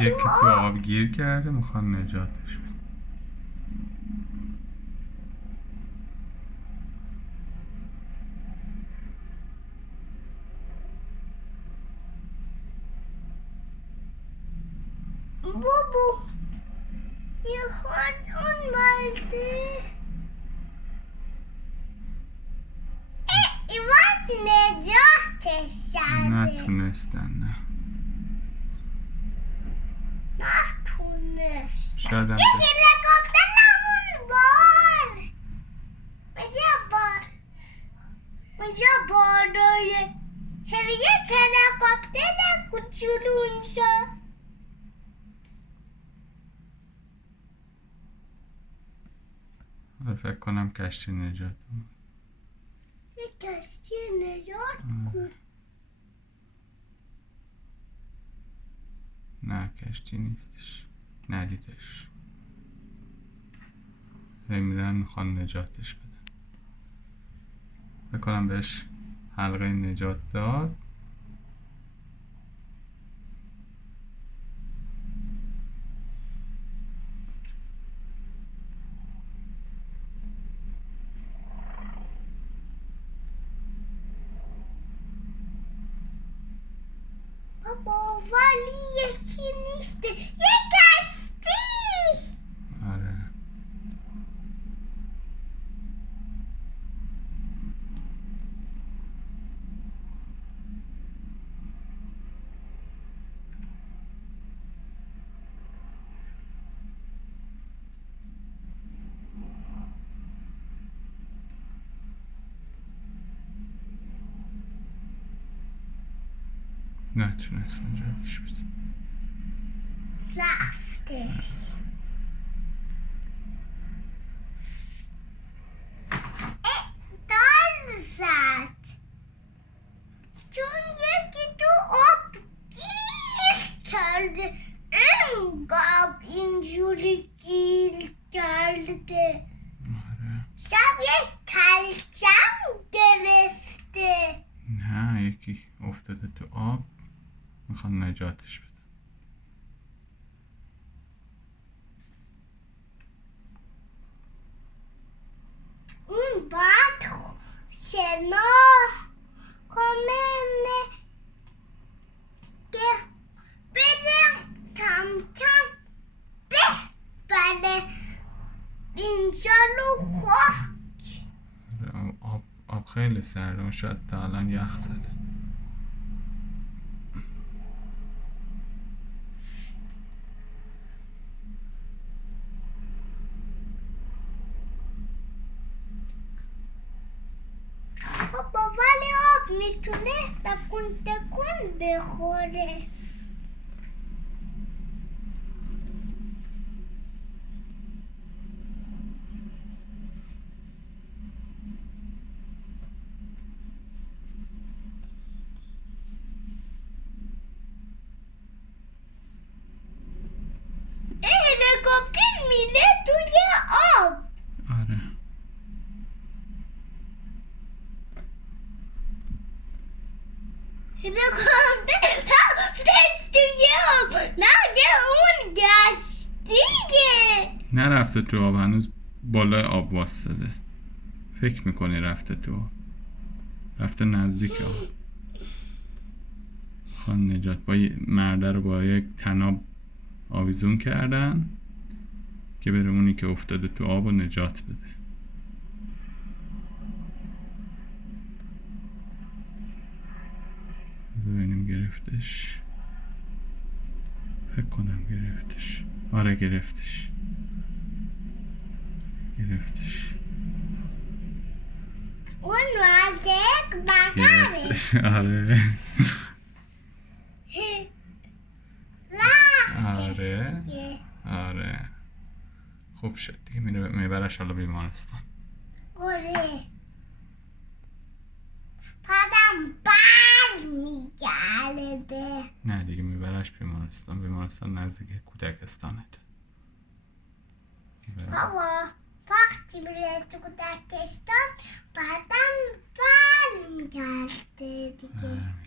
یکی تو آب گیر کرده میخوان نجاتش بده. بابا میخوان اون مرده ایواز نجاتش شده. نتونستن. نه نتونست. شاید هم یه هلیکوپتر همون بار اونجا بالای یک هلیکوپتر کوچولو اونجا. فکر کنم کشتی نجات یک کشتی نجات کو؟ نه کشتی نیستش، ندیدش. میرن میخوان نجاتش بدن. فکر کنم بهش حلقه نجات داد. بابا ولی یکی نیست، یک کشتی. آره نتونست نجاتش بده. رفتش. دار زد چون یکی تو آب گیر کرده. انقدر اینجوری گیر کرده. شب یک کلکم گرفته. نه یکی افتاده تو آب میخوان نجاتش بده. اون بعد شنا کنه که برم کم کم ببره اینجا رو خاک. آب خیلی سرده، شاید تا الان یخ زده. بابا ولی آب میتونه تکون تکون بخوره. هلیکوپتر میره توی آب. آره هلیکوپتر رفت توی آب. نه اون گشتیه. نرفته تو آب، هنوز بالای آب واسطه. فکر میکنی رفته تو آب، رفته نزدیک آب. خان نجات با مرده رو با یک طناب آویزون کردن که بره اونی که افتاده تو آب رو نجات بده. بذار ببینیم گرفتش. فکر کنم گرفتش. آره گرفتش. اون نزدیک بگره آره رفتش. آره خوب شد دیگه. میبرش حالا بیمارستان. آره پدم بر میگرده. نه دیگه میبرش بیمارستان نزدیک کودکستانه. بابا وقتی میره تو کودکستان بعدم بر میگرده دیگه.